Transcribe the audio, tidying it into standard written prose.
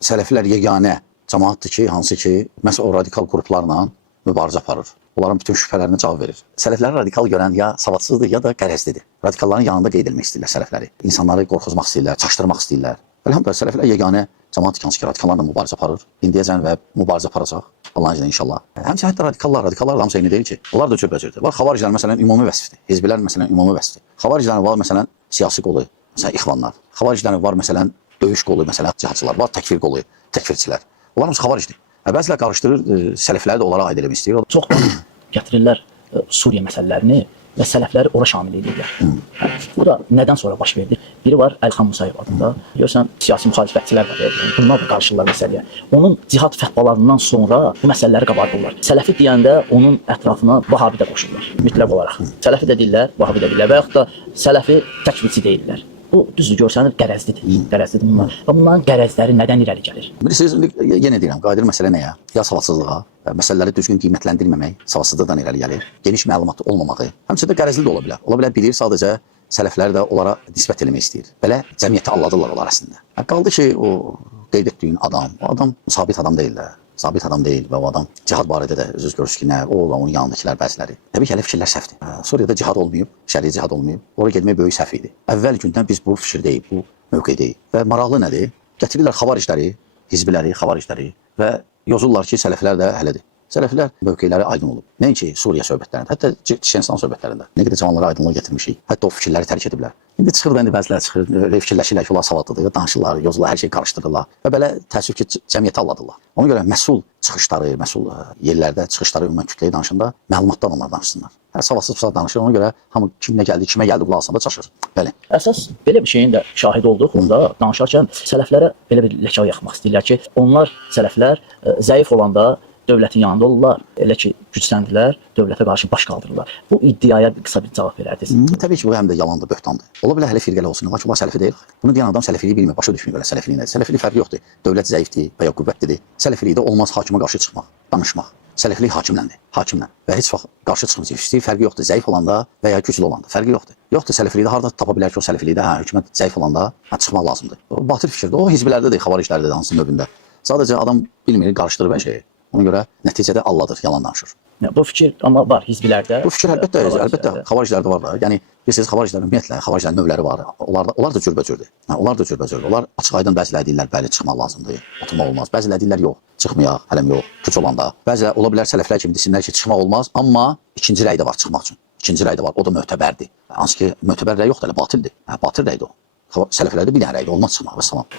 sələflər yeganə cəmaatdır ki, hansı ki, məhz o radikal qruplarla mübarizə aparır. Onların bütün şübhələrinə cavab verir. Sələfləri radikal görən ya savadsızdır, ya da qərəzlidir. Radikalların yanında qeyd edilmək istəyirlər sələfləri. İnsanları qorxuzmaq istəyirlər, çaşdırmaq istəyirlər. Elhamdülillah, sələflər yeganə cəmaat ki, hansı ki, radikallarla mübarizə aparır. İndiyəcən və mübarizə aparacaq. Allahın izniyle inşallah. Həmçinin hətta radikallar da hamısı eyni deyil ki. Onlar da cürbəcürdür. Var xavariclər məsələn ümumi vəsfdir. Hizbilər məsələn ümumi vəsfdir. Xavariclərin var məsələn siyasi qolu, məsələn ixvanlar. Xavariclərin var məsələn döyüş qolu, məsələn cihadçılar. Var təkfir qolu, təkfirçilər. Onlar hamısı xavaricdir. Bəziləri qarışdırır, sələfləri də onlara aid eləmək istəyir. Çox gətirirlər Suriya məsələlərini və sələfləri ora şamil edirlər. Bu da nədən sonra baş verdi? Biri var Əlxan Musayev adında. Görürsən, siyasi müxalifətçilər var. Bunlar da qarşılar məsələyə. Onun cihad fətvalarından sonra bu məsələləri qabardırlar. Sələfi deyəndə onun ətrafına Vahabi də qoşurlar. Mütləq olaraq. Sələfi də deyirlər, Vahabi də deyirlər və yaxud da Sələfi təkfirçi deyirlər. Bu düzdür, görsənir qərəzlidir. Qərəzlidir bunlar. Və bunların qərəzləri nədən irəli gəlir? Bilirsiniz, yenə deyirəm, qadir məsələ nəyə? Ya savadsızlığa, məsələləri düzgün qiymətləndirməmək, savadsızlıqdan irəli gəlir. Geniş məlumatlı olmamağı. Həmçinin də qərəzli də ola bilər. Ola bilər bilir, sadəcə sələfləri də onlara nisbət eləmək istəyir. Belə cəmiyyəti aldadırlar onlar əslində. Qaldı ki, o qeyd etdiyin adam, o adam sabit adam deyil də. Sabit adam deyil və o adam cihad barədə də özünüz görürsünüz ki, nə o və onun yanındakılar bəziləri. Təbii ki, hələ fikirlər səhvdir. Suriyada cihad olmayıb, şəri cihad olmayıb. Oraya getmək böyük səhv idi. Əvvəl gündən biz bu fikirdəyik, bu mövqedəyik. Və maraqlı nədir? Gətirirlər xavaricləri, hizbiləri, xavaricləri və yozurlar ki, sələflər də hələdir. Sələflər mövqeləri aydın olub. Nəinki Suriya söhbətlərində, hətta Çeçenistan söhbətlərində. Nə qədər cavanlara aydınlıq gətirmişik. Hətta o fikirləri tərk ediblər. İndi çıxır da indi bəziləri çıxır, fikirləşirlər ki, onlar savadlıdır, danışırlar, yozurlar, hər şeyi qarışdırırlar və belə təəssüf ki, cəmiyyəti aldadırlar. Ona görə məsul çıxışları, məsul yerlərdə çıxışları ümumən kütləyə danışanda məlumatdan onlar danışsınlar. Hər savadsız danışır, ona görə hamı kimə gəldi qulaq asanda çaşır. Bəli. Əsas belə bir şeyin də şahid olduq. Onda danışarkən sələflərə belə bir ləkə yaxmaq istəyirlər ki, onlar sələflər zəif olanda dövlətin yanında olurlar, elə ki gücsəndilər, dövlətə qarşı baş qaldırırlar. Bu iddiaya qısa bir cavab verərdiniz. Təbii ki, bu həm də yalandır, böhtandır. Ola bilər hələ firqəli olsun, lakin onlar sələfi deyil. Bunu deyən adam sələfiliyi bilmir, başa düşmür belə sələfiliyi nədir. Sələfilik fərqi yoxdur. Dövlət zəifdir və ya qüvvətlidir. Sələfilikdə olmaz hakimə qarşı çıxmaq, danışmaq. Sələfilik hakimləndir, hakimlə. Və heç vaxt qarşı çıxmayacaq. Fərqi yoxdur, zəif olanda və ya güclü olanda. Fərqi yoxdur. Yoxdur, sələfilikdə harda tapa bilər ki, o sələfilikdə hökumət zəif olanda çıxmaq lazımdır. O batıl fikirdir. O hizblərdə də, xavariclərdə də hansı növündə. Sadəcə adam bilmir, qarışdırır hər şeyi. Ona görə nəticədə Allahdır, yalan danışır. Bu fikir amma var hizbilərdə. Bu fikir əlbəttə xavariclərdə var da. Yəni bilirsiniz, xavariclər ümumiyyətlə, xavariclərin növləri var. Onlar da cürbəcürdür. Onlar da cürbəcürdür. Onlar açıq-aydın bəziləri deyirlər, bəli, çıxmaq lazımdır, oturmaq olmaz. Bəziləri deyirlər, yox, çıxmayaq, hələm yox, güc olanda. Bəziləri ola bilər sələflər kimi desinlər ki, çıxmaq olmaz, amma ikinci rəy də var çıxmaq üçün. İkinci rəy də var, o da mötəbərdir. Hansı ki, mötəbər rəy yoxdur, elə batildir. Batil rəydir o. Sələflərdə bir dənə rəydir, olmaz çıxmaq və salam.